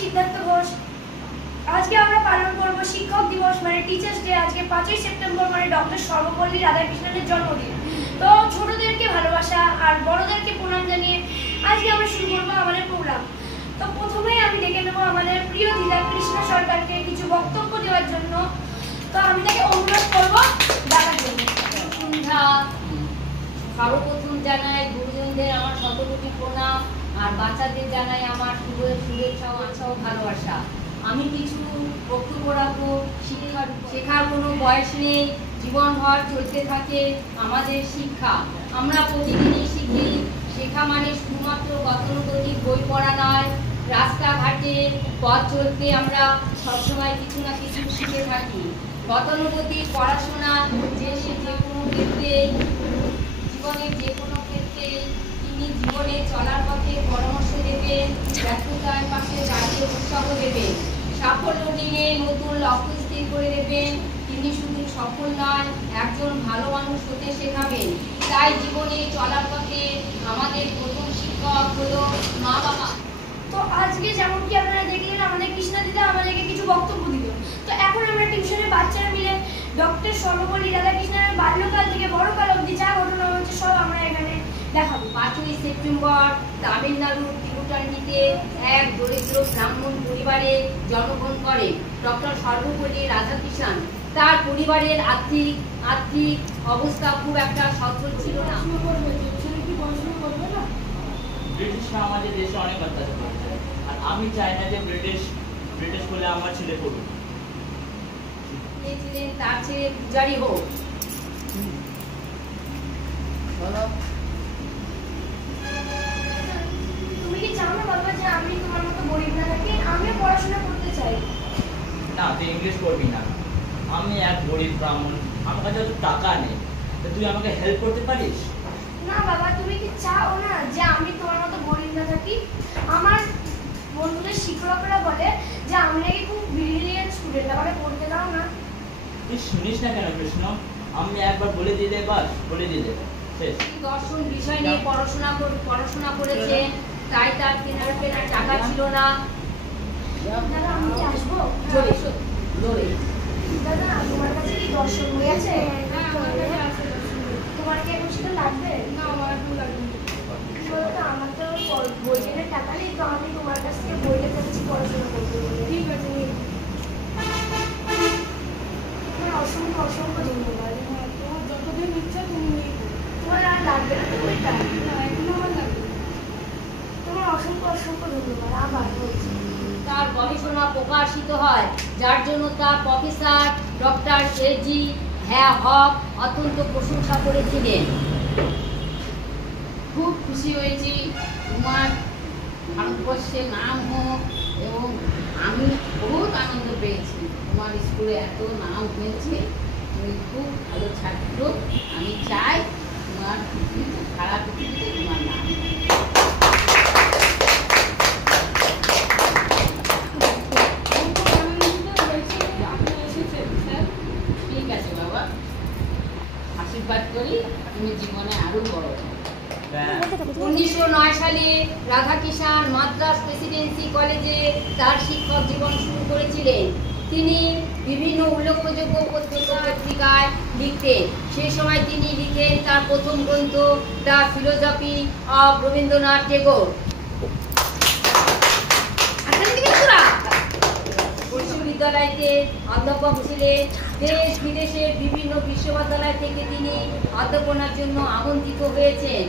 সিদ্ধার্থ ঘোষ। আজকে আমরা পালন করব শিক্ষক দিবস মানে টিচার্স ডে। আজকে 5ই সেপ্টেম্বর মানে ডক্টর সর্বপল্লী রাধাকৃষ্ণনের জন্মদিন। তো ছোটদেরকে ভালোবাসা আর বড়দেরকে প্রণাম জানিয়ে আজকে আমরা শুরু করব আমাদের প্রোগ্রাম। তো প্রথমেই আমি ডেকে নেব আমাদের প্রিয় দিদা কৃষ্ণা সরকারকে কিছু বক্তব্য দেওয়ার জন্য। তো আমি তাকে অনুরোধ করব ডাকার জন্য। সর্বপ্রথম জানাই গুরুজনদের আমার শতকোটি প্রণাম আর বাচ্চাদের জানাই আমার শুভেচ্ছা ও ভালোবাসা। আমি কিছু বক্তব্য রাখবো। শেখার কোনো বয়স নেই, জীবনভর চলতে থাকে আমাদের শিক্ষা। আমরা প্রতিদিনই শিখি। শেখা মানে শুধুমাত্র গতানুগতিক বই পড়া নয়, রাস্তাঘাটে পথ চলতে আমরা সবসময় কিছু না কিছু শিখে থাকি। গতানুগতিক পড়াশোনা যে কোনো ক্ষেত্রে জীবনের যে কোনো ক্ষেত্রে তিনি জীবনে চলার পথে পরামর্শ দেবেন, ব্যর্থতার পাশে দাঁড়িয়ে উৎসাহ দেবেন, সাফল্য দিনে নতুন লক্ষ্য স্থির করে দেবেন। তিনি শুধু সফল নয়, একজন ভালো মানুষ হতে শেখাবেন। তাই জীবনে চলার পথে আমাদের প্রথম শিক্ষক হলো মা বাবা। তো আজকে যেমন কি আপনারা দেখলেন আমাদের কৃষ্ণা দিদা আমাদেরকে কিছু বক্তব্য দিল। তো এখন আমরা টিউশনের বাচ্চারা মিলে ডক্টর সর্বপল্লী রাধাকৃষ্ণের বাল্যকাল থেকে বড়কাল অবধি যা ঘটনা হচ্ছে সব আমরা এখানে দেখাবো। 5ই সেপ্টেম্বর তামিলনাড়ুর তিরুটান্ডিতে এক দরিদ্র ব্রাহ্মণ পরিবারে জন্মগ্রহণ করে ডক্টর সর্বপল্লী রাধাকৃষ্ণন। তার পরিবারের আর্থিক অবস্থা খুব একটা সচ্ছল ছিল না। ব্রিটিশরা আমাদের দেশে অনেক অত্যাচার করেছে, আর আমি চাই না যে ব্রিটিশ বলে আমার ছেলে পড়ুক। তার ছেলে পূজারি হোক। তুমি কি চাও না বাবা যে আমি তোমার মতো গরিব না থাকি? আমিও পড়াশোনা করতে চাই। না, তুই ইংলিশ পড়বি না। আমি এক গরিব ব্রাহ্মণ, আমার কাছে অত টাকা নেই। তুই আমাকে হেল্প করতে পারিস? না বাবা, তুমি কি চাও না যে আমি তোমার মতো গরিব না থাকি? আমার বন্ধুদের শিক্ষকরা বলে যে আমি নাকি খুব ব্রিলিয়েন্ট স্টুডেন্ট, আমাকে পড়তে দাও না। তুই শুনিস না কেন কৃষ্ণ? আমি একবার বলে দিলে বাস, বলে দিলে শেষ। দর্শন বিষয় নিয়ে পড়াশোনা করেছেন, তাই তার কেনার টাকা ছিল না। দাদা আমি কি আসবো? দাদা তোমার কাছে কি দর্শন বই আছে? তোমার কি এখন সেটা লাগবে? না, আমার এখন লাগবে না। বলতো আমার তো বই কেনার টাকা নেই, তো আমি তোমার কাছ থেকে বইটা চাচ্ছি পড়াশোনা করতে। ঠিক আছে, অসংখ্য অসংখ্য ধন্যবাদ। তোমার যতদিন ইচ্ছা তুমি নিয়ে পড়ো। তোমার আর লাগবে না তো বইটা? না, এখন আমার লাগবে না। তোমার অসংখ্য অসংখ্য ধন্যবাদ। আবার বলছি তার গবেষণা প্রকাশিত হয়, যার জন্য তার প্রফেসর ডক্টর এজি হক অত্যন্ত প্রশংসা করেছিলেন। খুব খুশি হয়েছি তোমার ভারতবর্ষের নাম হোক, এবং আমি বহুত আনন্দ পেয়েছি। তোমার স্কুলে এত নাম হয়েছে, তুমি খুব ভালো ছাত্র। আমি চাই তোমার পৃথিবীতে, সারা পৃথিবীতে তোমার নাম। ঠিক আছে বাবা, আশীর্বাদ করি তুমি জীবনে আরো বড়। 1909 সালে রাধাকিষান মাদ্রাস প্রেসিডেন্সি কলেজে তার শিক্ষক জীবন শুরু করেছিলেন। তিনি বিভিন্ন উল্লেখযোগ্য পত্রিকায় লিখতেন। সেই সময় তিনি লিখেন তার প্রথম গ্রন্থ the philosophy of Rabindranath Tagore. বিশ্ববিদ্যালয়তে অধ্যাপক ছিলেন। দেশ বিদেশের বিভিন্ন বিশ্ববিদ্যালয় থেকে তিনি অধ্যাপনার জন্য আমন্ত্রিত হয়েছেন।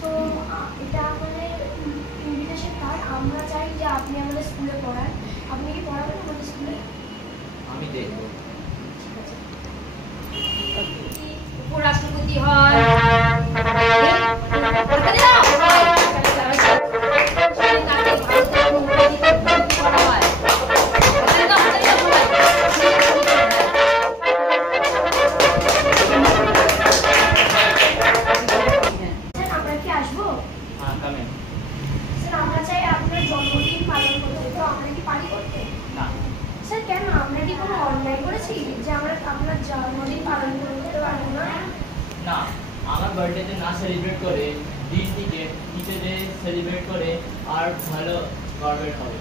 তো এটা আমাদের ইনভিটেশন কার্ড। আমরা চাই যে আপনি আমাদের স্কুলে পড়ান। আপনি কি পড়াবেন আমাদের স্কুলে? আমি দেখবো। ঠিক আছে। উপরাষ্ট্রপতি হয়। আমরা কি আসবো? হ্যাঁ, কামে। স্যার আমরা চাই আপনার জন্মদিন পালন করতে। তো আমরা কি পারি করতে? না। স্যার কেন? আমরা কি কোনো অন্যায় করেছি যে আমরা আপনার জন্মদিন পালন করতে পারবো না? না, আমার বার্থডেতে না সেলিব্রেট করে, দিনটিকে টিচার ডে সেলিব্রেট করে আর ভালো গর্বের হবে।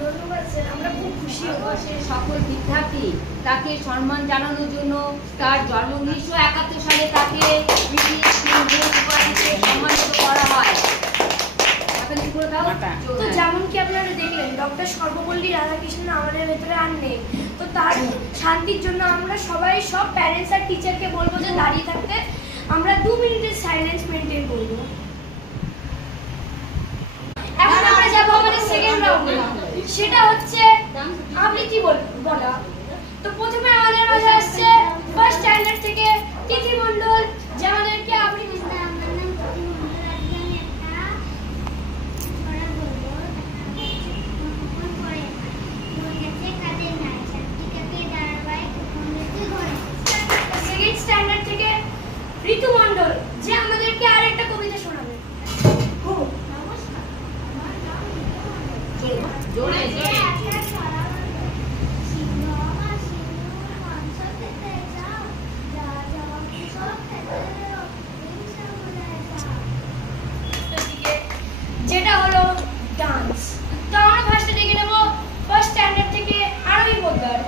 ধন্যবাদ স্যার, আমরা খুব খুশি হব। ভারতবর্ষের সকল বিদ্যার্থী তাকে সম্মান জানানোর জন্য তার জন্ম 1971 সালে তাকে ব্রিটিশ উপাধিতে সম্মানিত করা হয়। তো যেমন কি আপনারা দেখলেন, ডক্টর সর্বপল্লী রাধাকৃষ্ণন আমাদের ভেতরে আর নেই। তো তার শান্তির জন্য আমরা সবাই, সব প্যারেন্টস আর টিচারকে বলবো যে দাঁড়িয়ে থাকতে। আমরা 2 মিনিটের সাইলেন্স মেনটেন করবো। এখন আমরা যাবো আমাদের সেকেন্ড রাউন্ডে, সেটা হচ্ছে আবৃত্তি বলা। তো প্রথমে আমাদের মাঝে আসছে ফার্স্ট স্ট্যান্ডার্ড থেকে তিথি মণ্ডল, যে আমাদেরকে আবৃত্তি স্ট্যান্ডার্ড থেকে ঋতু মণ্ডল, যে আমাদেরকে আরেকটা কবিতা শোনাবে। জোরে জোরে যেটা হলো ডান্স। তো আমরা ফার্স্টে ডেকে নেবো ফার্স্ট স্ট্যান্ডার্ড থেকে আরবি পোদ্দার,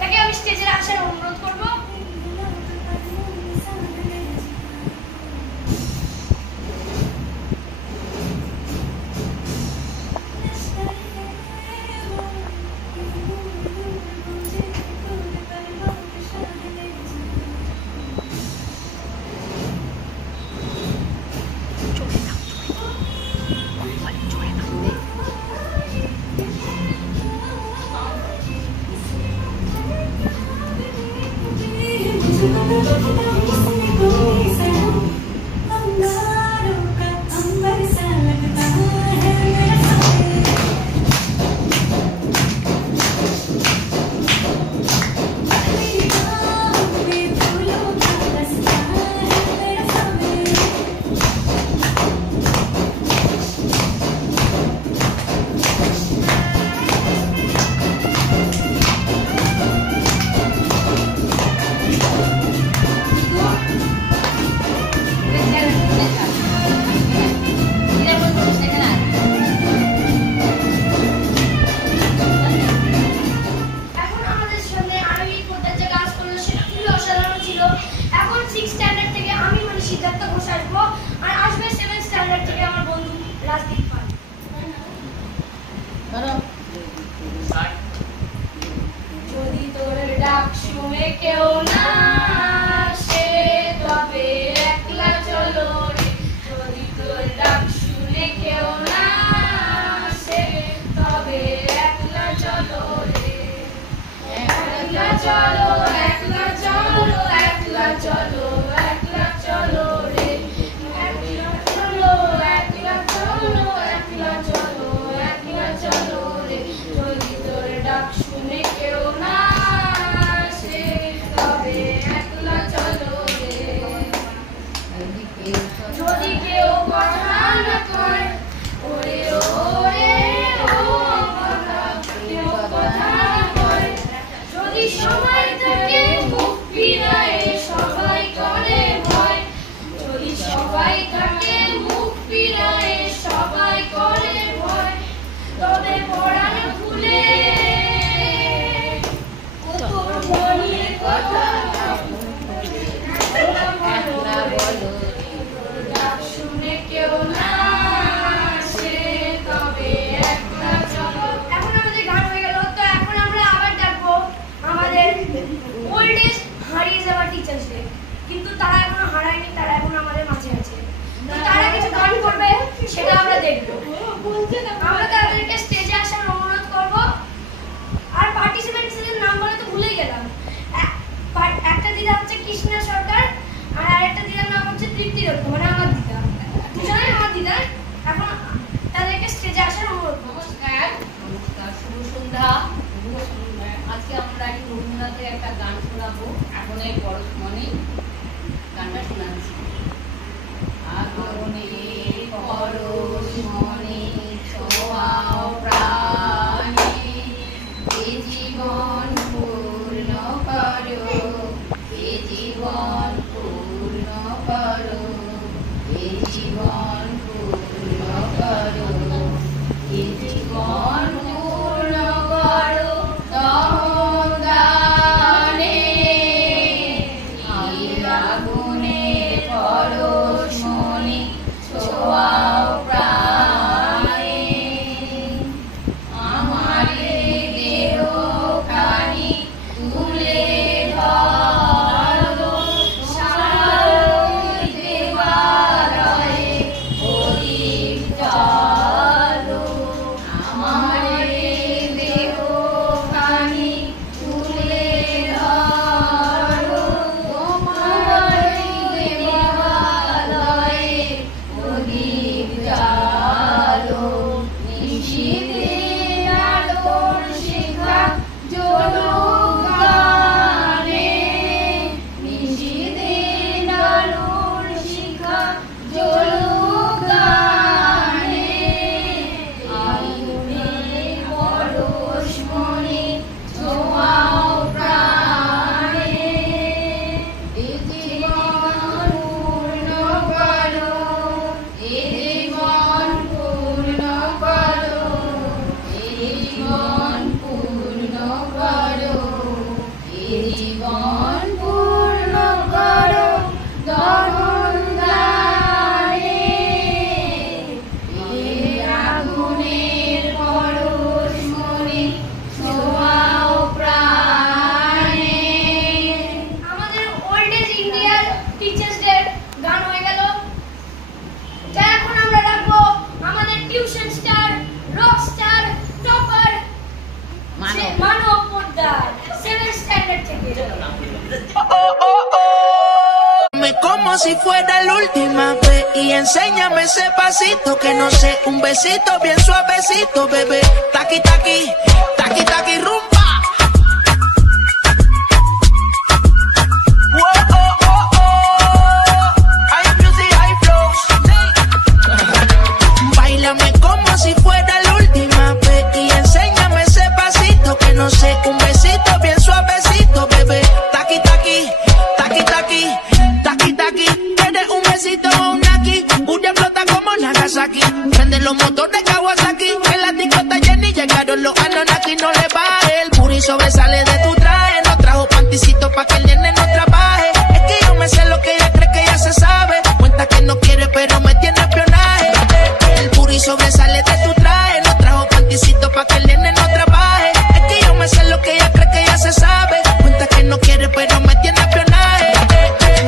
তাকে আমি স্টেজে আসার অনুরোধ করবো। যদি তোর ডাক শুনে কেউ না আসে তবে একলা চলো রে। যদি তোর ডাক শুনে কেউ না আসে তবে একলা চলো রে। একলা চলো, একলা চলো, একলা চলো, একলা চলো রে। একলা চলো, একলা চলো, একলা চলো, একলা চলো রে। যদি তোর ডাক শুনে কেউ না আসে তবে একলা চলো রে। যদি কেউ কথা না কয় ওরে ওরে ও কথা, কেউ কথা না কয়। যদি সময় থাকে মুখ ফিরায় সবাই করে ভয়। যদি সবাই থাকে মুখ ফিরায় সবাই করে ভয়। তবে পড়ার খুলে তোর মনের কথা একলা বলো। ডাক শুনে কেউ না আসে তবে একলা চলো। এখন আমাদের গান হয়ে গেল। তো এখন আমরা আবার ডাকবো আমাদের ওল্ডেস্ট হারিয়ে যাওয়া টিচার্স ডে। কিন্তু তারা এখনো হারায়নি, তারা এখন আমাদের মাঝে আছে। তো তারা কিছু গান করবে, সেটা আমরা দেখবো। আমরা তাদেরকে স্টেজে আসার অনুরোধ করব। আর পার্টিসিপেন্টসদের নাম বলে তো ভুলেই গেলাম। একটা দিদা হচ্ছে কৃষ্ণা সরকার, আর আরেকটা দিদার নাম হচ্ছে তৃপ্তি দত্ত, মানে আমার দিদা। দুজনেই আমার দিদা। এখন তাদেরকে স্টেজে আসার অনুরোধ করব। নমস্কার, শুভ সন্ধ্যা। আজকে আমরা রবীন্দ্রনাথের একটা গান শোনাবো। এখন এই পরশমণি গানটা শোনাচ্ছি। আগুনে পরশমণি ছোঁয়াও প্রাণে, এ জীবন পূর্ণ করো, এ জীবন পূর্ণ করো, এ জীবন পূর্ণ করো, এ জীবন si fuera la última vez y enséñame ese pasito que no sé, un besito bien suavecito, bebé. Taqui, taqui, taqui, taqui, rumba. Whoa, oh, oh, oh. Hay music, hay flows. Báilame como si fuera la última vez y enséñame ese pasito que no sé, un besito bien suavecito, bebé. Taqui, taqui, taqui, taqui, taqui, taqui. Tienes un besito o un aquí, Uria flota como Nagasaki. Prende los motores Kawasaki, en la discota Jenny llegaron los Anunnaki. No le baje, el booty sobresale de tu traje. No trajo panticito pa' que el nene no trabaje. Es que yo me sé lo que ella cree que ya se sabe. Cuenta que no quiere pero me tiene espionaje. El booty sobresale de tu traje. No trajo panticito pa' que el nene no trabaje. Es que yo me sé lo que ella cree que ya se sabe. Cuenta que no quiere pero me tiene espionaje.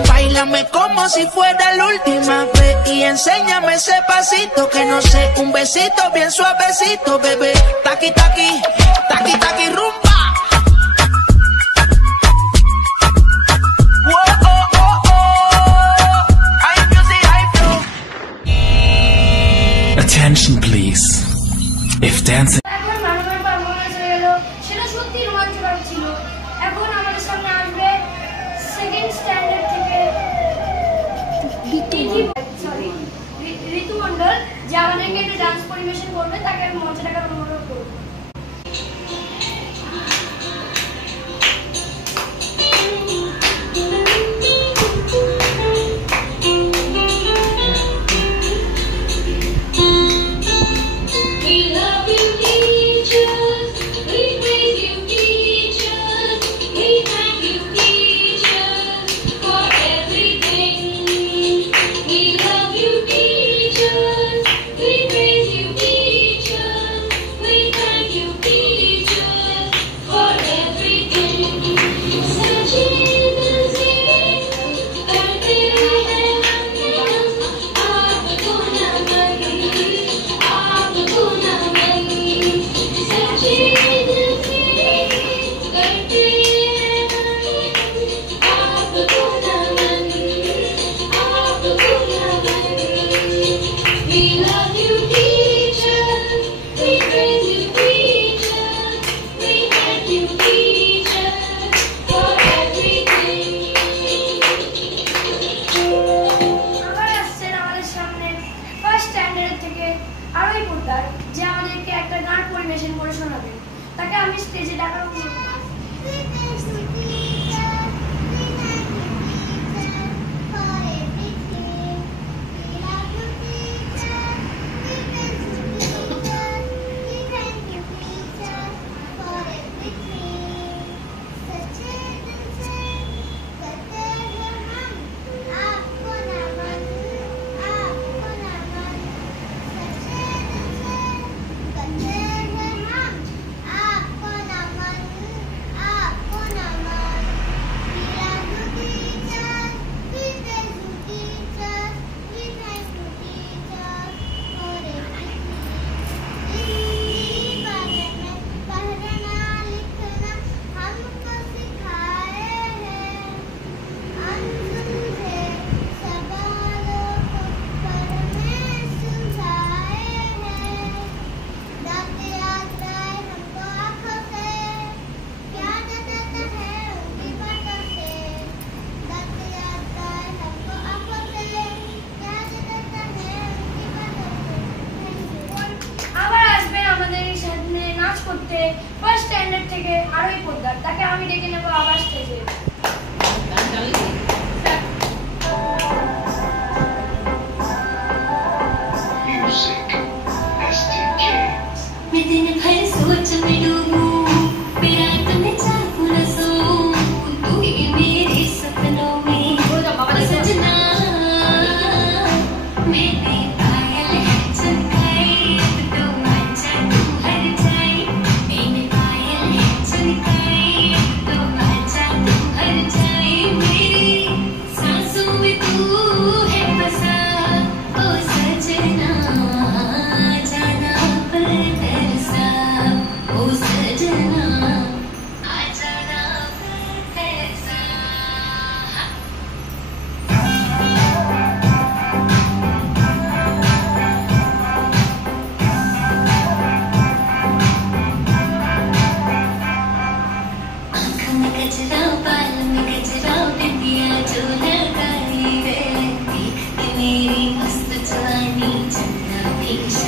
Báilame como si fuera la última vez y enséñame ese pasito que no sé, un besito bien suavecito, bebé. Taqui, taqui, taqui, taqui, rumba. Whoa, oh, oh, oh. Hay music, hay flow. Attention please. If dancing এখন মানুষের performance হয়ে গেল, সেটা সত্যি রোমাঞ্চকর ছিল। এখন আমাদের সামনে আসবে সেকেন্ড স্ট্যান্ডার্ড থেকে ঋতু মণ্ডল, যে আমাদেরকে একটা ডান্স পরিবেশন করবে। তাকে আমি মঞ্চে টাকার অনুরোধ করবো। যে আমাদেরকে একটা গান পরিবেশন করে শোনাবেন। তাকে আমি স্টেজে ডাকার অনুরোধ করব। ফার্স্ট স্ট্যান্ডার্ড থেকে আরোহী পোদ্দার, তাকে আমি ডেকে নেব আবার স্টেজে। मैं दिन भर सोच में डूबूं, मेरा तुम्हें चाहूं न सोऊं, तू ही मेरे सपनों में सजना। मैंने पायल है चमकाई, अब तो आजा तू हर जाए। मैंने पायल है चमकाई, अब तो आजा तू हर जाए। मेरी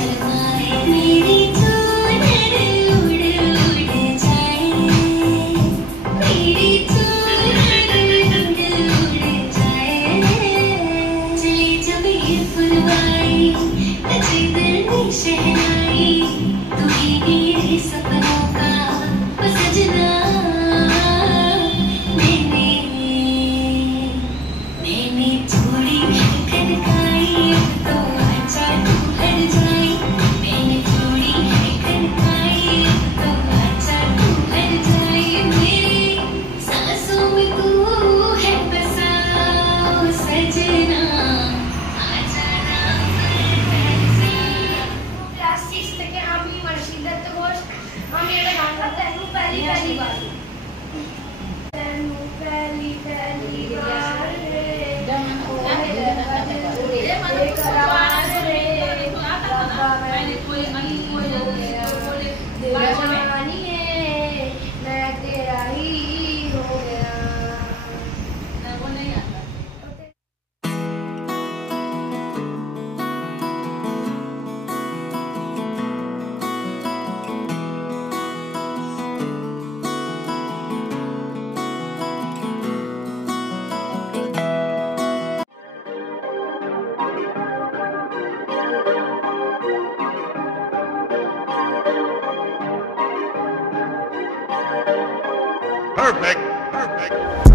शर्माए मेरी चूनर उड़ उड़ जाए मेरी चूनर उड़ उड़ जाए चली जब ये फुलवारी बजे दिल में शहनाई तू ही मेरे सपनों का वो सजना मैंने थोड़ी खनकाई अब तो आजा तू हट जाए मैंने थोड़ी खनकाई अब तो आजा तू हट जाए मेरी सांसों में तू है बसा ओ सजना आजा ना ক্লাস 6 থেকে আমি মানে সিদ্ধার্থ ঘোষ আমি এটা গান গাইতে একদম পहली पहली बार पहली पहली बार रे करार रे बाबा मैंने दीवानी है मैं तेरा ही हो गया Perfect.